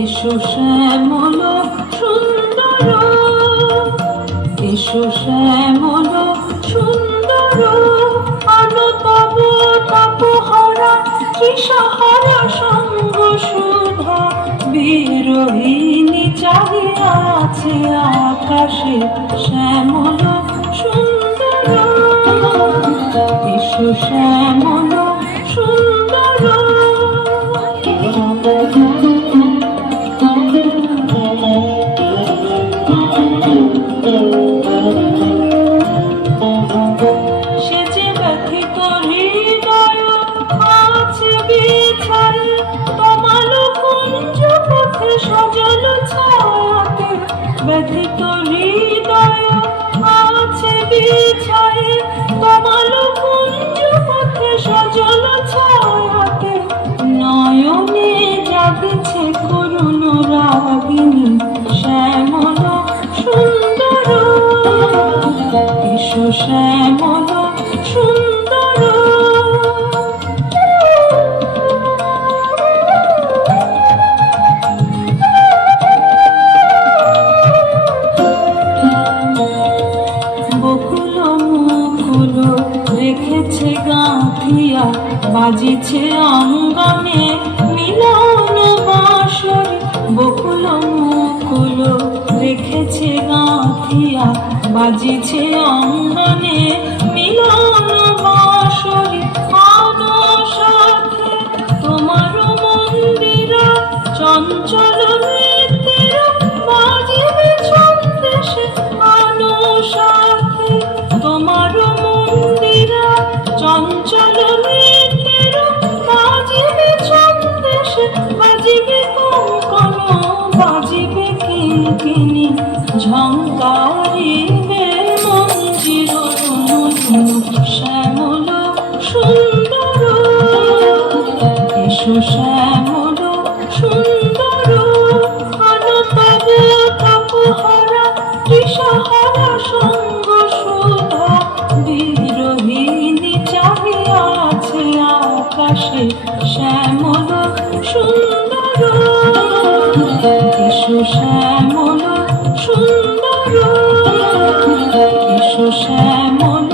এসো শ্যামল সুন্দর, এসো শ্যামল সুন্দর, আলো তব তাপহরা তৃষাহারা সঙ্গ সুধা বিরোহিণী চাহিয়া আছে আকাশে শ্যামল সুন্দর। এসো শ্যামল সুন্দর। সে যে ব্যথিত হৃদয় আছে বিছায়, তমাল কুঞ্জ পথে সজল ছায়াতে। ব্যথিত হৃদয় আছে বিছায়, তমাল কুঞ্জ পথে সজল ছায়াতে। নয়নে জাগছে করুণ রাগিনী শ্যামল সুন্দর। এসো শ্যামল সুন্দর। বকুল মুকুল রেখেছে গাঁথিয়া, বাজিছে অঙ্গনে মিলন বাঁশরি। বকুল মুকুল রেখেছে গাঁথিয়া, বাজিছে অঙ্গনে মিলন বাঁশরি। আনো সাথে তোমার মন্দিরা চঞ্চল নৃত্যের বাজিবে ছন্দেশে। আনো সাথে তোমার মন্দিরা চঞ্চল নৃত্যের বাজিবে ছন্দেশে। বাজিবে কঙ্কণ বাজিবে কিঙ্কিণী, ঝঙ্কারিবে মঞ্জির শ্যামল সুন্দর। এসো শ্যামল সুন্দর, আলো তব তাপহরা তৃষাহারা সঙ্গ সুধা বিরোহিণী চাহিয়া আছে আকাশে শ্যামল সুন্দর। এসো শ্যামল সুন্দর। এসো শ্যামল